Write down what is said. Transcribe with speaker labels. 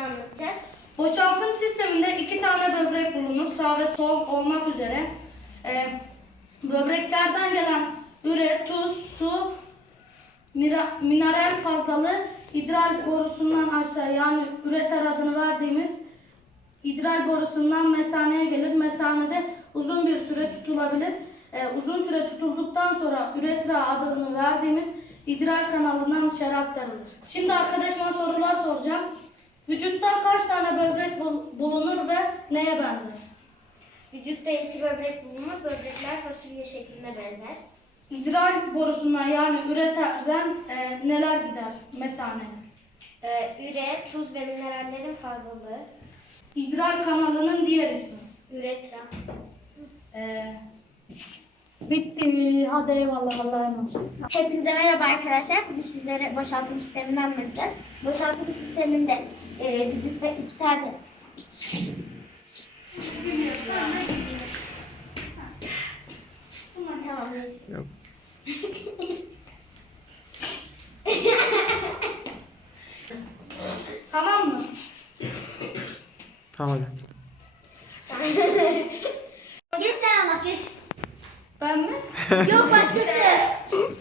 Speaker 1: sistemini anlatacağız.
Speaker 2: Boşaltım sisteminde iki tane böbrek bulunur. Sağ ve sol olmak üzere. Ee, böbreklerden gelen üre, tuz, su, mineral fazlalığı idrar borusundan aşağı yani üreter adını verdiğimiz idrar borusundan mesaneye gelir. Mesanede uzun bir süre tutulabilir. Ee, uzun süre tutulduktan sonra üretra adını verdiğimiz idrar kanalından dışarı aktarılır. Şimdi arkadaşıma sorular soracağım. Vücutta kaç tane böbrek bul- bulunur ve neye benzer?
Speaker 1: Vücutta iki böbrek bulunur. Böbrekler fasulye şeklinde benzer.
Speaker 2: İdrar borusundan yani üreterden e, neler gider mesaneye?
Speaker 1: Ee, üre, tuz ve minerallerin fazlalığı.
Speaker 2: İdrar kanalının diğer ismi.
Speaker 1: Üretra.
Speaker 2: E, bitti. Hadi eyvallah Allah'a emanet.
Speaker 1: Hepinize merhaba arkadaşlar. Bugün sizlere boşaltım sistemini anlatacağız. Boşaltım sisteminde e, vücutta iki tane Tamam.
Speaker 3: Yok.
Speaker 2: Tamam mı?
Speaker 3: Tamam.
Speaker 2: Geç sen Allah geç. Ben mi? Yok başkası.